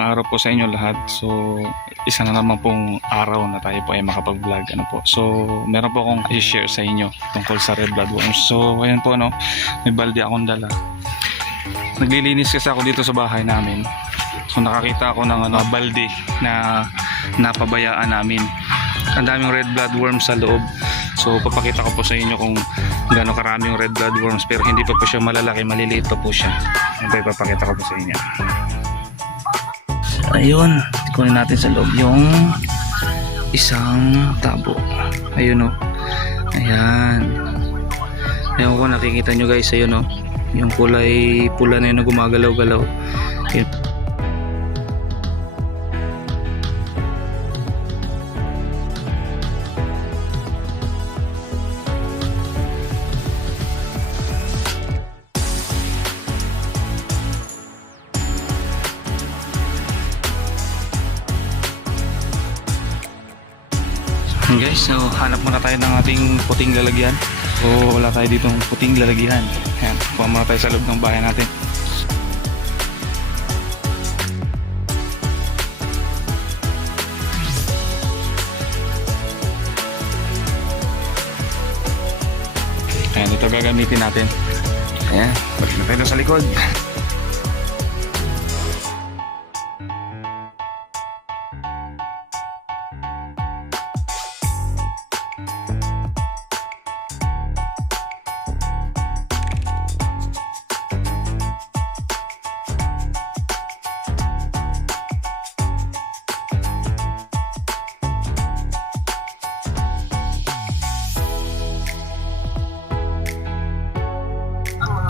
araw po sa inyo lahat. So, isa na naman pong araw na tayo po ay makapag-vlog. Ano po. So, meron po akong i-share sa inyo tungkol sa red bloodworms. So, ayan po, no. May balde akong dala. Naglilinis kasi ako dito sa bahay namin. So, nakakita ako ng ano, balde na napabayaan namin. Ang daming red bloodworms sa loob. So, papakita ko po sa inyo kung gaano karami yung red bloodworms. Pero hindi pa po siya malalaki. Maliliit pa po siya. Po ipapakita ko po sa inyo. Ayun, kunin natin sa loob yung isang tabo. Ayun o. Ayan. Ayan ko nakikita nyo guys, ayun o. Yung kulay pula na yun na gumagalaw-galaw. Guys, so hanap muna tayo ng ating puting lalagyan. So wala tayo ditong puting lalagyan. Ayan, kuha muna tayo sa loob ng bahay natin. Ayan, ito gagamitin natin. Ayan, balik na tayo sa likod.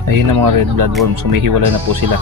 Ayun ang mga red bloodworms, humihiwalay na po sila.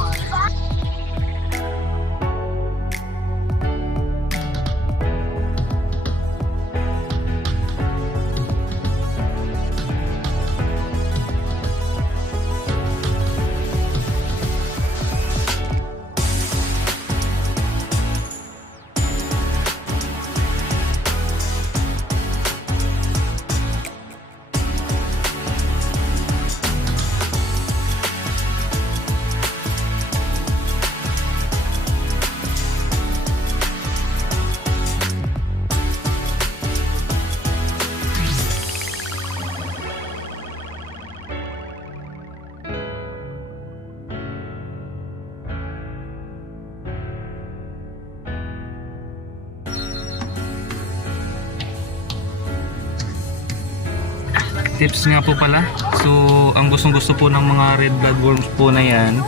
Tips nga po pala. So, ang gustong gusto po ng mga red bloodworms po na yan,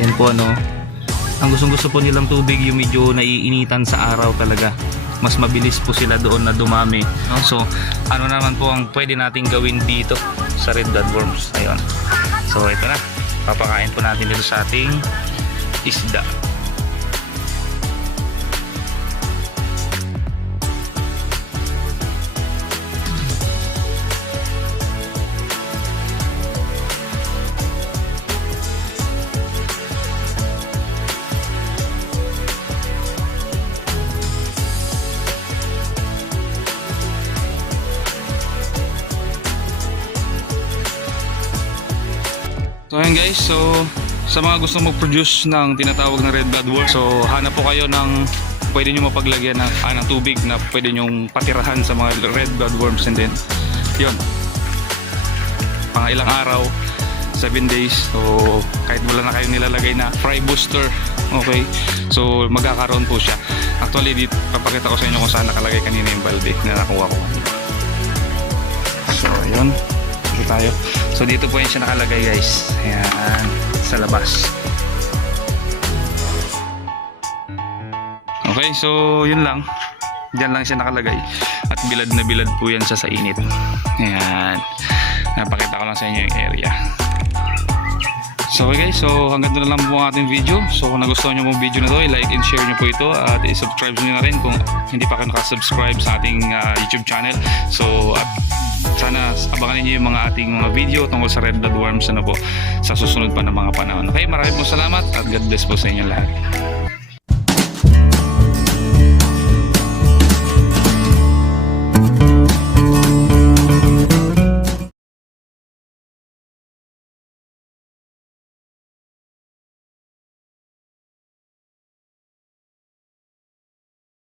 yan po no. Ang gustong gusto po nilang tubig yung medyo naiinitan sa araw talaga. Mas mabilis po sila doon na dumami. No? So, ano naman po ang pwede nating gawin dito sa red bloodworms. Ayun. So, ito na. Papakain po natin dito sa ating isda. So ayan guys, so sa mga gusto mag-produce ng tinatawag na red blood so hanap po kayo ng pwede nyo mapaglagyan ng, ah, ng tubig na pwede nyong patirahan sa mga red blood worms. And then yun, mga ilang araw 7 days. So kahit wala na kayo nilalagay na fry booster okay? So magkakaroon po siya. Actually dito papakita ko sa inyo kung saan nakalagay kanina yung balde na nakuha ko. So yun dito tayo. So dito po yun siya nakalagay guys. Ayan. Sa labas. Okay so yun lang. Diyan lang siya nakalagay. At bilad na bilad po yan siya sa init. Ayan. Napakita ko lang sa inyo yung area. So okay guys, so hanggang doon na lang po ang ating video. So kung nagustuhan nyo po ang video na to, i-like and share nyo po ito. At i-subscribe nyo na rin kung hindi pa kayo nakasubscribe sa ating ah, YouTube channel. So at sana abangan niyo yung mga ating mga video tungkol sa red bloodworms ano po sa susunod pa na mga panahon. Okay, maraming po salamat at God bless po sa inyo lahat.